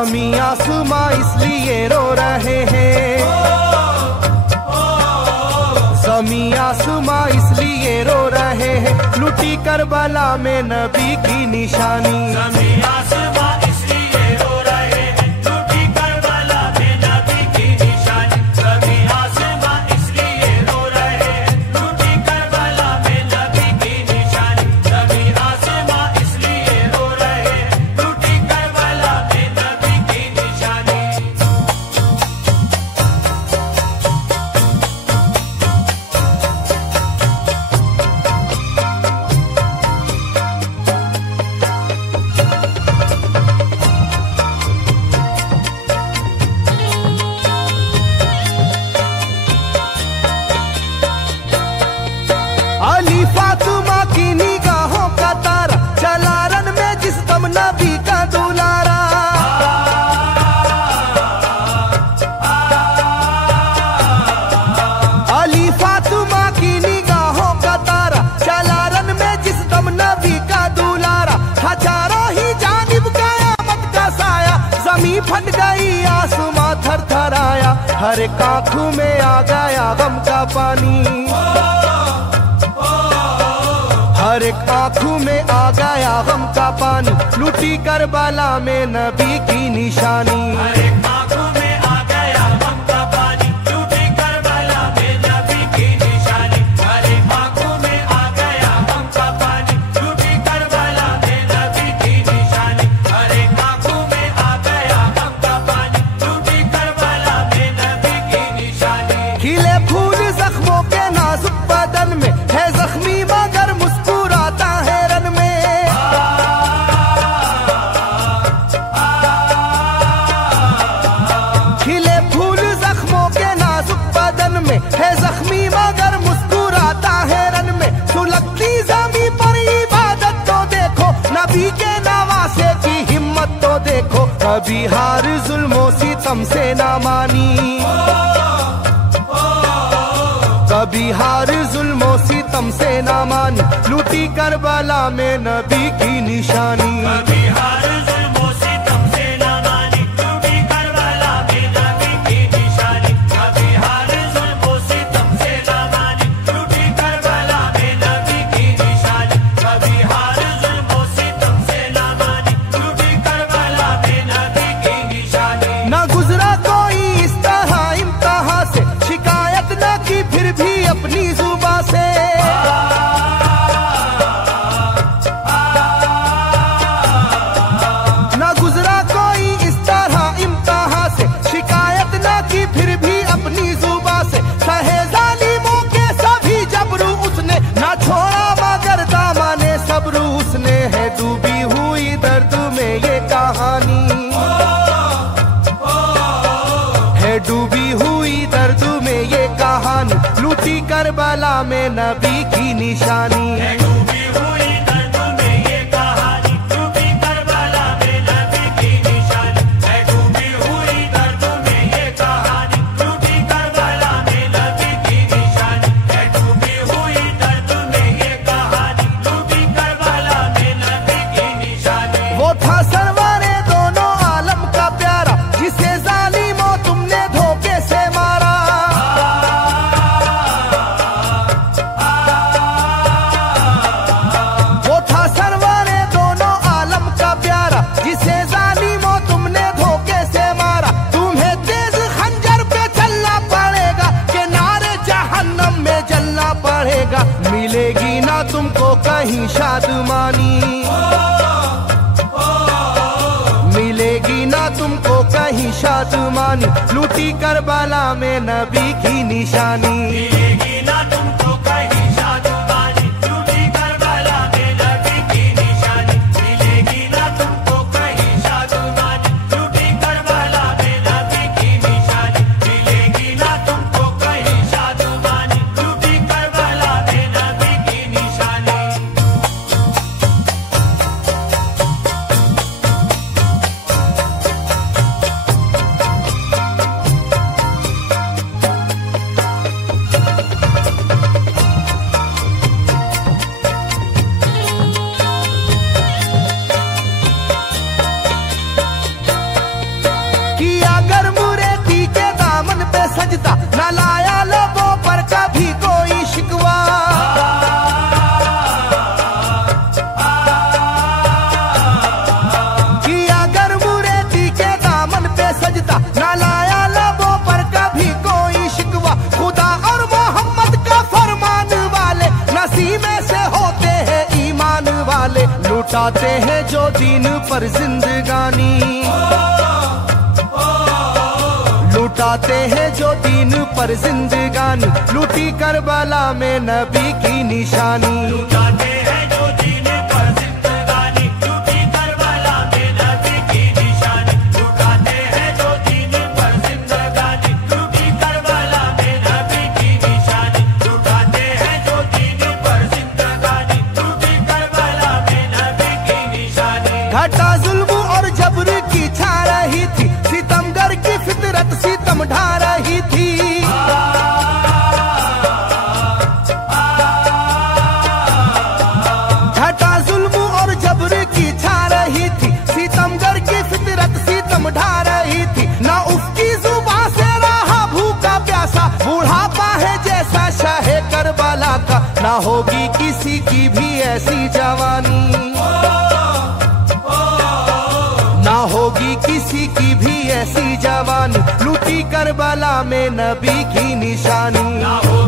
ज़मीं आसमां इसलिए रो रहे हैं, ज़मीं आसमां इसलिए रो रहे हैं, लुटी करबला में नबी की निशानी। ज़मीं आसमां इसलिए रो रहे हैं, लुटी करबला में नबी की निशानी। ज़मीं आसमां इसलिए रो रहे हैं, लुटी करबला में नबी की निशानी। ज़मीं आसमां इसलिए रो रहे हैं, लुटी करबला में नबी की निशानी। अली फातिमा की निगाहों का तारा, चला रन में जिस दम नबी का दुलारा। अली फातिमा की निगाहों का तारा, चला रन में जिस दम नबी का दुलारा। हजारों ही जानिब कयामत का साया, जमीन फट गई आसमां थर थर आया। हर एक आंखों में आ गया गम का पानी, हर एक आंखों में आ गया गम का पानी, लुटी करबला में नबी की निशानी। हर एक आंखों में आ गया गम का पानी, लुटी करबला में नबी की निशानी। हर एक आंखों में आ गया गम का पानी, लुटी करबला में नबी की निशानी। हर एक आंखों में आ गया गम का पानी, लुटी करबला में नबी की निशानी। खिले फूल जख्मों के नाजुक बदन में है जख्मी मगर मुस्कुराता है रन में। खिले फूल जख्मों के नाजुक बदन में है जख्मी मगर मुस्कुराता है रन में। सुलगती ज़मीं पर इबादत तो देखो, नबी के नवासे की हिम्मत तो देखो। कभी हार जुल्मों सितम से ना मानी, कभी हार जुल्मों सितम से ना मानी, लुटी करबला में नबी की निशानी। कभी हार जुल्मों सितम से ना मानी, लुटी करबला में नबी की निशानी। कभी हार जुल्मों सितम से ना मानी, लुटी करबला में नबी की निशानी। कभी हार जुल्मों सितम से ना मानी, लुटी करबला में नबी की निशानी। न गुजरा कोई इस तरह इम्तिहान से, शिकायत न की फिर भी अपनी जुबां से। न गुजरा कोई इस तरह इम्तिहान से, शिकायत न की फिर भी अपनी जुबां से। सहे जालिमों के सभी जबरू उसने, न छोड़ा मगर दामने सब्र उसने। है डूबी हुई दर्द में ये कहानी, है डूबी हुई दर्द में ये कहानी, लुटी करबला में नबी की निशानी। है डूबी हुई दर्द में ये कहानी, लुटी करबला में नबी की निशानी। है डूबी हुई दर्द में ये कहानी, लुटी करबला में नबी की निशानी। है डूबी हुई दर्द में ये कहानी, लुटी करबला में नबी की निशानी। वो था सरवारे दोनों आलम का प्यारा, जिसे जालिमों तुमने धोखे से मारा। वो था सरवारे दोनों आलम का प्यारा, जिसे जालिमों तुमने धोखे से मारा। तुम्हें तेज खंजर पे चलना पड़ेगा, कि नारे जहन्नम में जलना पड़ेगा। मिलेगी ना तुमको कहीं शादमानी, मिलेगी ना तुमको कहीं शादमानी, लुटी करबला में नबी की निशानी। मिलेगी ना तुमको कहीं शादमानी, लुटी करबला में नबी की निशानी। मिलेगी ना तुमको कहीं शादमानी, लुटी करबला में नबी की निशानी। मिलेगी ना तुमको कहीं शादमानी, लुटी करबला में नबी की निशानी। लुटाते हैं जो दीन पर जिंदगानी, लुटाते हैं जो दीन पर जिंदगानी, लूटी करबला में नबी की निशानी। लुटाते हैं जो दीन पर जिंदगानी, लूटी करबला में नबी की निशानी। लुटाते हैं जो दीन पर जिंदगानी, लूटी करबला में नबी की निशानी। लुटाते हैं जो दीन पर जिंदगानी, लूटी करबला में नबी की निशानी। घटा जुल्म और जबर की छा रही थी, सितमगर की फितरत सितम ढा रही थी। घटा जुल्म और जबर की छा रही थी, सितमगर की फितरत सितम ढा रही थी। ना उसकी जुबां से रहा भूखा प्यासा, बुढ़ापा है जैसा शाहे करबला का, ना होगी किसी की भी ऐसी जवानी, ना होगी किसी की भी ऐसी जवानी, लूटी करबला में नबी की निशानी। ना हो